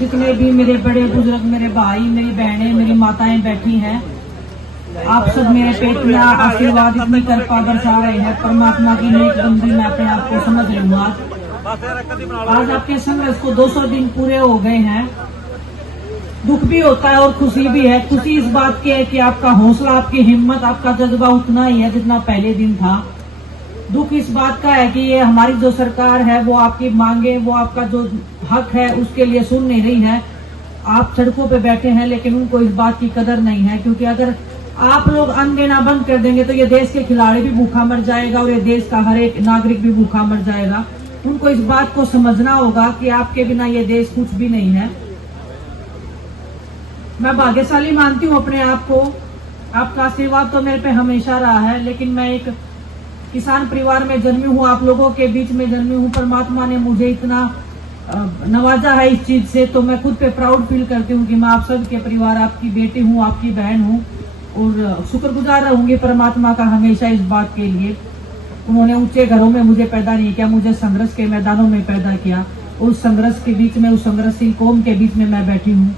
जितने भी मेरे बड़े बुजुर्ग, मेरे भाई, मेरी बहनें, मेरी माताएं बैठी हैं, आप सब मेरे पे इतना आशीर्वाद, इतनी कृपा बरसा रहे हैं। परमात्मा की नेक बंदी मैं अपने आप को समझ रही हूँ। आज आपके संघर्ष को 200 दिन पूरे हो गए हैं। दुख भी होता है और खुशी भी है। खुशी इस बात की है कि आपका हौसला, आपकी हिम्मत, आपका जज्बा उतना ही है जितना पहले दिन था। दुख इस बात का है कि ये हमारी जो सरकार है वो आपकी मांगे, वो आपका जो हक है उसके लिए सुन नहीं रही है। आप सड़कों पे बैठे हैं लेकिन उनको इस बात की कदर नहीं है, क्योंकि अगर आप लोग अन्न देना बंद कर देंगे तो ये देश के खिलाड़ी भी भूखा मर जाएगा और ये देश का हर एक नागरिक भी भूखा मर जाएगा। उनको इस बात को समझना होगा कि आपके बिना ये देश कुछ भी नहीं है। मैं भाग्यशाली मानती हूँ अपने आप को। आपका आशीर्वाद तो मेरे पे हमेशा रहा है, लेकिन मैं एक किसान परिवार में जन्मी हूँ, आप लोगों के बीच में जन्मी हूँ। परमात्मा ने मुझे इतना नवाजा है इस चीज से, तो मैं खुद पे प्राउड फील करती हूँ कि मैं आप सब के परिवार, आपकी बेटी हूँ, आपकी बहन हूँ और शुक्रगुजार रहूंगी परमात्मा का हमेशा इस बात के लिए। उन्होंने ऊंचे घरों में मुझे पैदा नहीं किया, मुझे संघर्ष के मैदानों में पैदा किया। उस संघर्ष के बीच में, उस संघर्षशील कौम के बीच में मैं बैठी हूँ,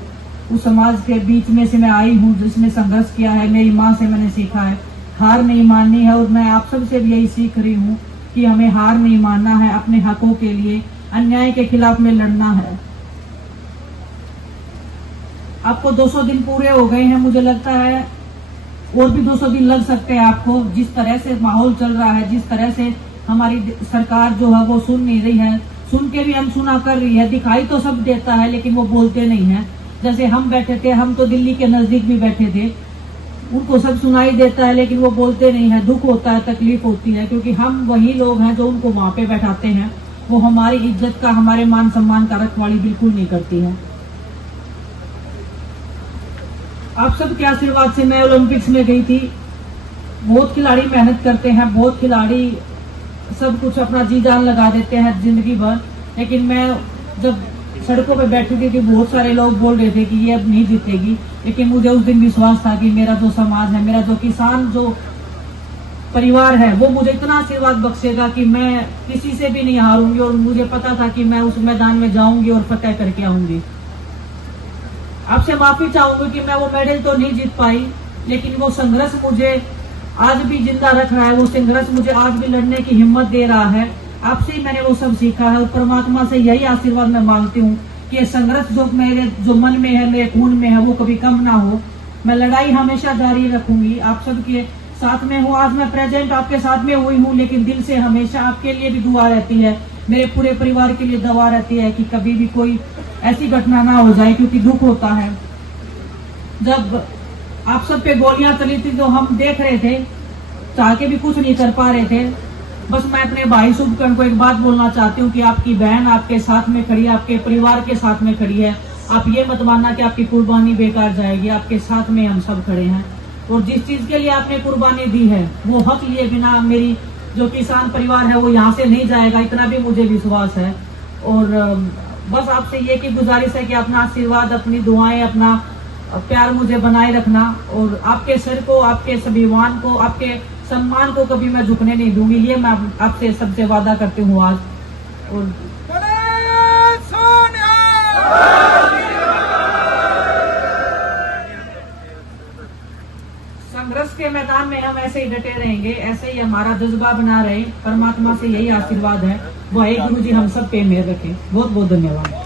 उस समाज के बीच में से मैं आई हूँ जिसने संघर्ष किया है। मेरी माँ से मैंने सीखा है हार नहीं माननी है, और मैं आप सब से भी यही सीख रही हूँ कि हमें हार नहीं मानना है। अपने हकों के लिए, अन्याय के खिलाफ में लड़ना है। आपको 200 दिन पूरे हो गए हैं, मुझे लगता है और भी 200 दिन लग सकते हैं आपको। जिस तरह से माहौल चल रहा है, जिस तरह से हमारी सरकार जो है वो सुन नहीं रही है, सुन के भी अनसुना कर रही है। दिखाई तो सब देता है लेकिन वो बोलते नहीं है। जैसे हम बैठे थे, हम तो दिल्ली के नजदीक भी बैठे थे, उनको सब सुनाई देता है लेकिन वो बोलते नहीं है। दुख होता है, तकलीफ होती है, क्योंकि हम वही लोग हैं जो उनको वहां पे बैठाते हैं। वो हमारी इज्जत का, हमारे मान सम्मान का रखवाली बिल्कुल नहीं करती है। आप सबके आशीर्वाद से मैं ओलंपिक्स में गई थी। बहुत खिलाड़ी मेहनत करते हैं, बहुत खिलाड़ी सब कुछ अपना जी जान लगा देते हैं जिंदगी भर, लेकिन मैं जब सड़कों पे बैठी थी तो बहुत सारे लोग बोल रहे थे कि ये अब नहीं जीतेगी, लेकिन मुझे उस दिन विश्वास था कि मेरा जो समाज है, मेरा जो किसान जो परिवार है, वो मुझे इतना आशीर्वाद बख्शेगा कि मैं किसी से भी नहीं हारूंगी। और मुझे पता था कि मैं उस मैदान में जाऊंगी और फतेह करके आऊंगी। आपसे माफी चाहूंगी कि मैं वो मेडल तो नहीं जीत पाई, लेकिन वो संघर्ष मुझे आज भी जिंदा रख रहा है। वो संघर्ष मुझे आज भी लड़ने की हिम्मत दे रहा है। आपसे ही मैंने वो सब सीखा है और परमात्मा से यही आशीर्वाद मैं मांगती हूँ कि ये संघर्ष जो मेरे जो मन में है, मेरे खून में है, वो कभी कम ना हो। मैं लड़ाई हमेशा जारी रखूंगी, आप सबके साथ में हूँ। आज मैं प्रेजेंट आपके साथ में हुई हूँ, लेकिन दिल से हमेशा आपके लिए भी दुआ रहती है, मेरे पूरे परिवार के लिए दुआ रहती है कि कभी भी कोई ऐसी घटना ना हो जाए, क्योंकि दुख होता है। जब आप सब पे गोलियां चली थी तो हम देख रहे थे, चाह के भी कुछ नहीं कर पा रहे थे। बस मैं अपने भाई शुभकर्ण को एक बात बोलना चाहती हूँ कि आपकी बहन आपके साथ में खड़ी है, आपके परिवार के साथ में खड़ी है। आप ये मत मानना कि आपकी कुर्बानी बेकार जाएगी, आपके साथ में हम सब खड़े हैं। और जिस चीज के लिए आपने कुर्बानी दी है, वो हक लिए बिना मेरी जो किसान परिवार है वो यहाँ से नहीं जाएगा, इतना भी मुझे विश्वास है। और बस आपसे ये की गुजारिश है कि अपना आशीर्वाद, अपनी दुआएं, अपना प्यार मुझे बनाए रखना, और आपके सर को, आपके स्वाभिमान को, आपके सम्मान को कभी मैं झुकने नहीं दूंगी। ये मैं आपसे सबसे वादा करती हूँ आज। और संघर्ष के मैदान में हम ऐसे ही डटे रहेंगे, ऐसे ही हमारा जज्बा बना रहे। परमात्मा से यही आशीर्वाद है, वो गुरु जी हम सब पे मेहर रखें। बहुत बहुत धन्यवाद।